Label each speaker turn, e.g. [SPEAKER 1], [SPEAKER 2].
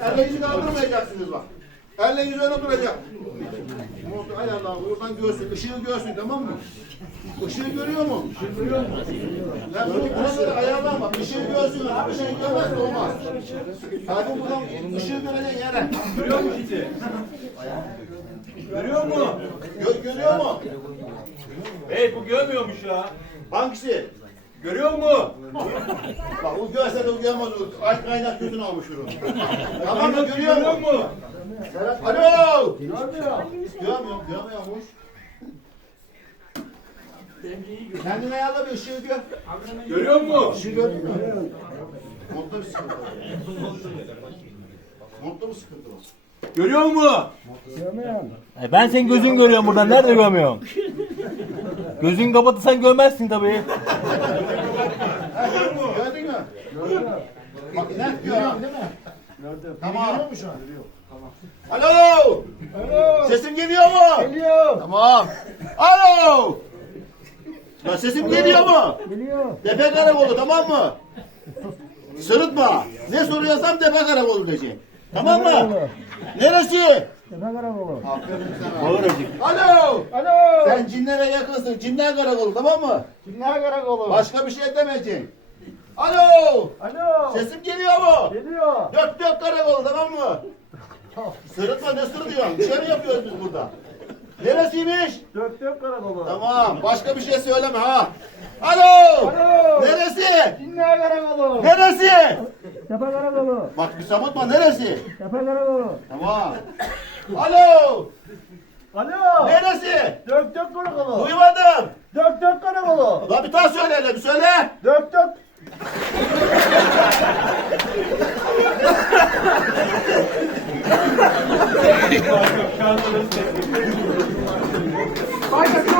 [SPEAKER 1] Ellerinizi kaldırmayacaksınız bak. Elleriniz öne duracak. Hay Allah, oradan görsün, ışığı görsün, tamam mı? Işığı görüyor mu? Işığı görüyor mu? Ya buna göre ayarlan bak, ışığı görsün, ışığı görmezse olmaz. Hadi buradan ışığı göreceksin yere.
[SPEAKER 2] Görüyor mu kiti? Görüyor mu?
[SPEAKER 1] Görüyor mu?
[SPEAKER 2] Bey bu görmüyormuş ya.
[SPEAKER 1] Hangisi?
[SPEAKER 2] Görüyor mu?
[SPEAKER 1] Bak o görse de o görmez, ay kaynak gözünü almış onu. Tamam mı, görüyor mu? Alo! Görmüyormuş. Kendine ayarla bir ışığı gör.
[SPEAKER 2] Görüyor mu?
[SPEAKER 1] Işığı gördün mü? Modda bir sıkıntı var. Modda bir sıkıntı var.
[SPEAKER 2] Görüyor mu?
[SPEAKER 3] Ben senin gözün görüyorum buradan. Nerede görmüyorum? Gözün kapatırsan görmezsin tabii.
[SPEAKER 1] Gördün mü? Bak net diyor ha. Tamam. Görüyor mu şu an? Alo! Alo! Sesim geliyor mu? Geliyor. Tamam. Alo! Ya sesim geliyor mu? Geliyor. Tepe karakolu, tamam mı? Sırıtma. Ne soruyorsam tepe karakolu diyeceksin. Tamam mı? Neresi? Tepe karakolu. Aferin sana.
[SPEAKER 3] Ağır acık.
[SPEAKER 1] Alo!
[SPEAKER 4] Alo.
[SPEAKER 1] Sen cinlere yakınsın. Cinler karakolu, tamam mı?
[SPEAKER 4] Kimler karakolu?
[SPEAKER 1] Başka bir şey demeyeceksin. Alo!
[SPEAKER 4] Alo.
[SPEAKER 1] Sesim geliyor mu?
[SPEAKER 4] Geliyor.
[SPEAKER 1] Dört karakolu, tamam mı? Sırıtma, ne sırıtıyorsun? Dışarı yapıyoruz biz burada. Neresiymiş?
[SPEAKER 4] Dört karakolu.
[SPEAKER 1] Tamam, başka bir şey söyleme ha. Alo!
[SPEAKER 4] Alo.
[SPEAKER 1] Neresi?
[SPEAKER 4] Kimler karakolu?
[SPEAKER 1] Neresi?
[SPEAKER 4] Tepe karakolu.
[SPEAKER 1] Bak bir sapıtma, neresi?
[SPEAKER 4] Tepe karakolu.
[SPEAKER 1] Tamam. Alo!
[SPEAKER 4] Alo.
[SPEAKER 1] Neresi?
[SPEAKER 4] Dört karakolu.
[SPEAKER 1] Duymadım.
[SPEAKER 4] Dört karakolu.
[SPEAKER 1] La bir daha söyle hele, bir söyle.
[SPEAKER 4] Dört.
[SPEAKER 2] Başka